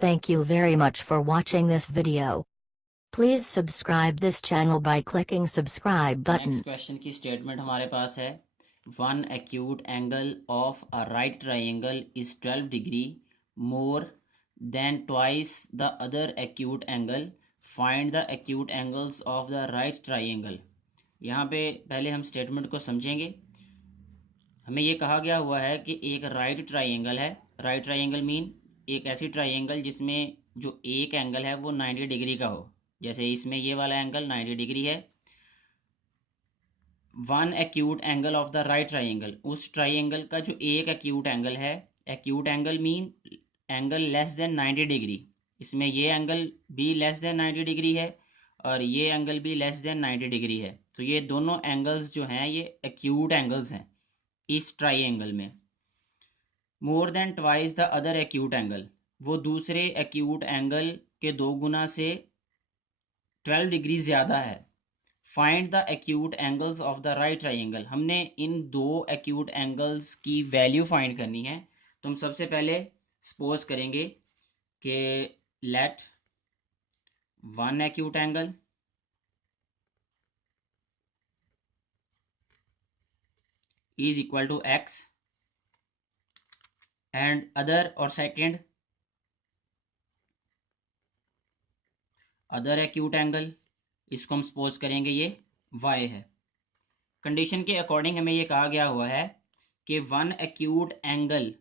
Thank you very much for watching this video. Please subscribe this channel by clicking subscribe button. Next question की statement हमारे पास है one acute angle of a right triangle is 12 degree more than twice the other acute angle find the acute angles of the right triangle. यहाँ पे पहले हम statement को समझेंगे। हमें ये कहा गया हुआ है कि एक राइट ट्राइंगल है। राइट ट्राइंगल मीन एक ऐसी ट्राइंगल जिसमें जो एक एंगल है वो 90 डिग्री का हो। जैसे इसमें ये वाला एंगल 90 डिग्री है। One acute angle of the right triangle, उस ट्राइंगल का जो एक एक्यूट एंगल है, acute angle mean angle less than 90 degree. इसमें ये एंगल भी लेस देन 90 डिग्री है और ये एंगल भी लेस देन 90 डिग्री है। तो ये दोनों एंगल्स जो हैं ये एक्यूट एंगल्स हैं इस ट्राइंगल में। More than twice the other acute angle, वो दूसरे एक्यूट एंगल के 2 गुना से 12 डिग्री ज़्यादा है। Find the acute angles of the right triangle, हमने इन 2 एक्यूट एंगल्स की वैल्यू फाइंड करनी है। तो हम सबसे पहले सपोज करेंगे कि let one acute angle is equal to x and other और सेकेंड अदर एक्यूट एंगल, इसको हम सपोज करेंगे ये y है। कंडीशन के अकॉर्डिंग हमें ये कहा गया हुआ है कि one acute angle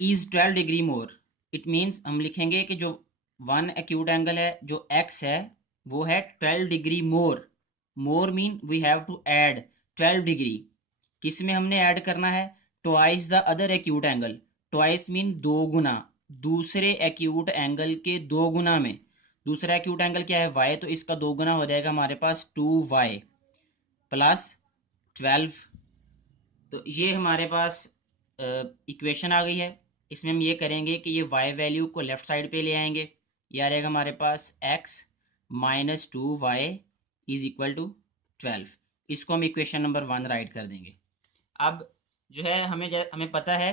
is 12 degree more. It means हम लिखेंगे कि जो वन एक्यूट एंगल है जो x है वो है 12 degree more. More mean we have to add 12 degree. किस में हमने ऐड करना है? Twice the other acute angle. Twice mean 2 गुना, दूसरे एक्यूट एंगल के 2 गुना में। दूसरा एक्यूट एंगल क्या है? y, तो इसका 2 गुना हो जाएगा हमारे पास 2y प्लस 12। तो ये हमारे पास इक्वेशन आ गई है। इसमें हम ये करेंगे कि ये y वैल्यू को लेफ्ट साइड पे ले आएंगे। ये आ रहेगा हमारे पास x minus 2y is equal to 12। इसको हम इक्वेशन नंबर 1 राइट कर देंगे। अब जो है हमें पता है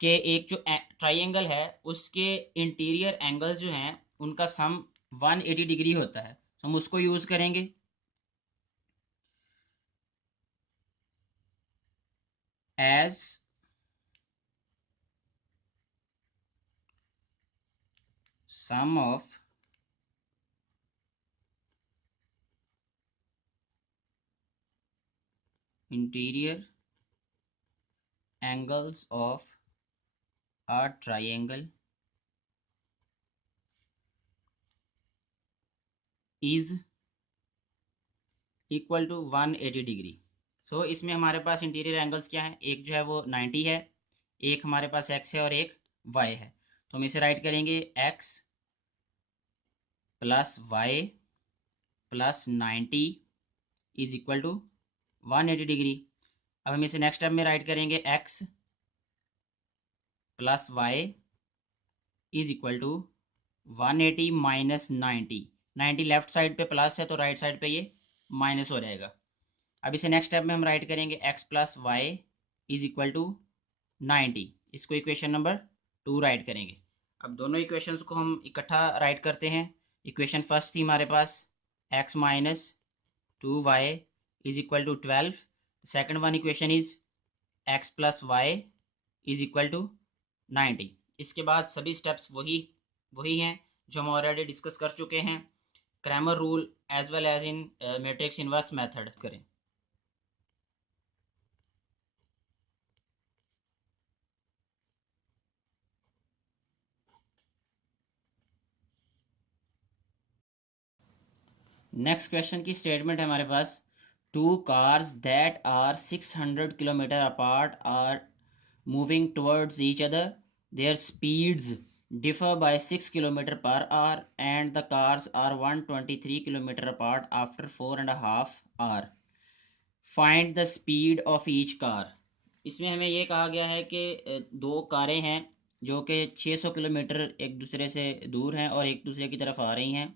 कि एक जो ट्राइंगल है उसके इंटीरियर एंगल्स जो हैं उनका सम 180 डिग्री होता है। हम उसको यूज करेंगे। As sum of interior angles of a triangle is equal to 180 degree. So इसमें हमारे पास इंटीरियर एंगल्स क्या है? एक जो है वो 90 है, एक हमारे पास x है और एक y है। तो हम इसे राइट करेंगे x plus y plus 90 is equal to 180 degree. अब हम इसे नेक्स्ट स्टेप में राइट करेंगे x plus y is equal to 180 minus 90। 90 left side पे प्लस है तो राइट साइड पे ये माइनस हो जाएगा। अब इसे नेक्स्ट स्टेप में हम राइट करेंगे x plus y is equal to 90। इसको इक्वेशन नंबर 2 राइट करेंगे। अब दोनों इक्वेशंस को हम इकट्ठा राइट करते हैं। इक्वेशन फर्स्ट थी हमारे पास x minus 2y is equal to 12। Second one equation is x plus y is equal to 90। इसके बाद सभी स्टेप्स वही हैं जो हम ऑलरेडी डिस्कस कर चुके हैं। Cramer rule as well as in matrix inverse method करें। नेक्स्ट क्वेश्चन की स्टेटमेंट है हमारे पास two cars that are 600 kilometre apart are moving towards each other their speeds differ by 6 kilometer per hour and the cars are 123 kilometer apart after 4.5 hour. Find the speed of each car. इसमें हमें ये कहा गया है कि दो कारें हैं जो कि 600 किलोमीटर एक दूसरे से दूर हैं और एक दूसरे की तरफ आ रही हैं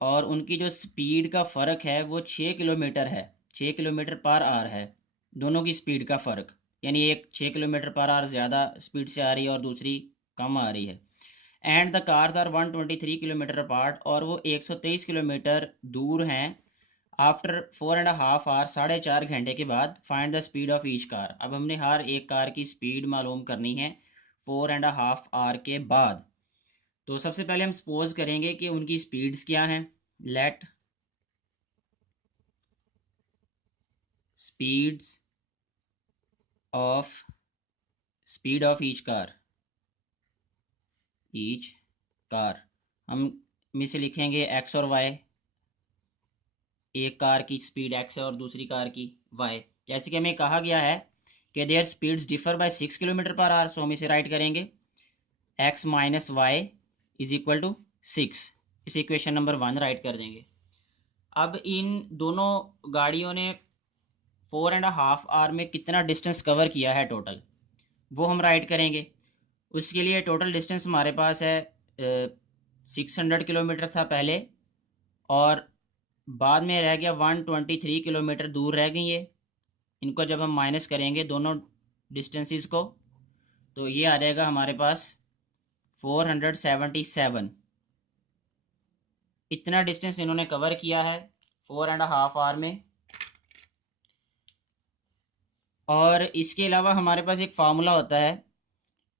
और उनकी जो स्पीड का फ़र्क है वो 6 किलोमीटर है। 6 किलोमीटर पर आवर है दोनों की स्पीड का फ़र्क, यानी एक 6 किलोमीटर पर आवर ज़्यादा स्पीड से आ रही है और दूसरी कम आ रही है। And the cars are 123 kilometre apart, और वो 123 किलोमीटर दूर हैं। आफ्टर 4.5 आवर, 4.5 घंटे के बाद, find the speed of each car. अब हमने हर एक कार की स्पीड मालूम करनी है 4.5 आवर के बाद। तो सबसे पहले हम सपोज करेंगे कि उनकी स्पीड्स क्या हैं। Let speed of each car हम में से लिखेंगे एक्स और वाई। एक कार की स्पीड एक्स है और दूसरी कार की वाई। जैसे कि हमें कहा गया है कि their speeds differ by 6 kilometre per hour, so हम इसे राइट करेंगे x minus y is equal to 6। इसे इक्वेशन नंबर 1 राइट कर देंगे। अब इन दोनों गाड़ियों ने 4.5 आवर में कितना डिस्टेंस कवर किया है टोटल, वो हम राइट करेंगे। उसके लिए टोटल डिस्टेंस हमारे पास है 600 किलोमीटर था पहले, और बाद में रह गया 123 किलोमीटर दूर रह गई है। इनको जब हम माइनस करेंगे दोनों डिस्टेंसेस को, तो ये आ जाएगा हमारे पास 477। इतना डिस्टेंस इन्होंने कवर किया है 4.5 आवर में। और इसके अलावा हमारे पास एक फार्मूला होता है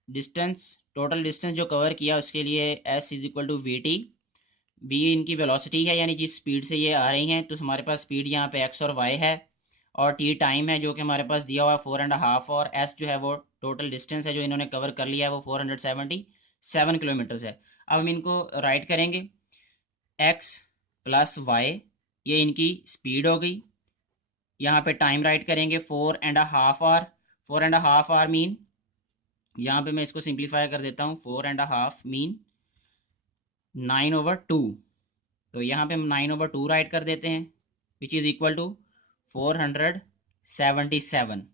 डिस्टेंस, टोटल डिस्टेंस जो कवर किया उसके लिए s is equal to V T. V इनकी वेलोसिटी है, यानी जिस स्पीड से ये आ रही हैं, तो हमारे पास स्पीड यहाँ पे x और y है, और t टाइम है जो कि हमारे पास दिया हुआ है 4.5, और s जो है वो टोटल डिस्टेंस है जो इन्होंने कवर कर लिया है वो 477 किलोमीटर है। अब हम इनको राइट करेंगे x प्लस वाई, ये इनकी स्पीड हो गई। यहाँ पे टाइम राइट करेंगे 4.5 आवर। 4.5 आवर मीन, यहाँ पे मैं इसको सिंप्लीफाई कर देता हूँ, 4.5 मीन 9/2। तो यहाँ पे हम 9/2 राइट कर देते हैं, विच इज इक्वल टू 477।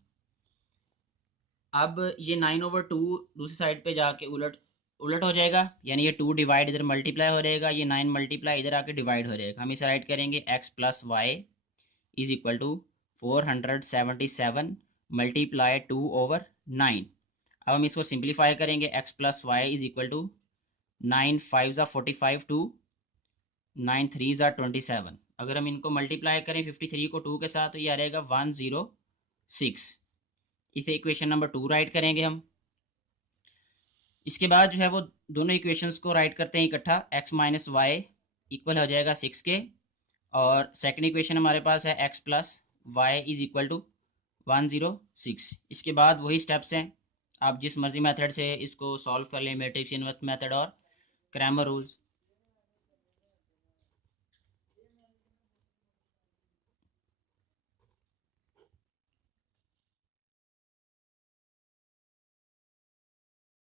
अब ये 9/2 दूसरी साइड पे जाके उलट हो जाएगा, यानी ये 2 डिवाइड इधर मल्टीप्लाई हो जाएगा, ये 9 मल्टीप्लाई इधर आके डिवाइड हो जाएगा। हम इसे राइट करेंगे x plus y is equal to 477 multiply 2/9। अब हम इसको सिंप्लीफाई करेंगे, x plus y is equal to 9 5 ज़ा 45 टू 9 3 ज़ा 27। अगर हम इनको मल्टीप्लाई करें 53 को 2 के साथ, तो ये आ रहेगा 106। इसे इक्वेशन नंबर 2 राइट करेंगे हम। इसके बाद जो है वो दोनों इक्वेशंस को राइट करते हैं इकट्ठा, x माइनस वाई इक्वल हो जाएगा 6 के, और सेकंड इक्वेशन हमारे पास है x plus y is equal to 106। इसके बाद वही स्टेप्स हैं, आप जिस मर्जी मेथड से इसको सॉल्व कर लें, मैट्रिक्स इनवर्स मेथड और क्रैमर रूल्स।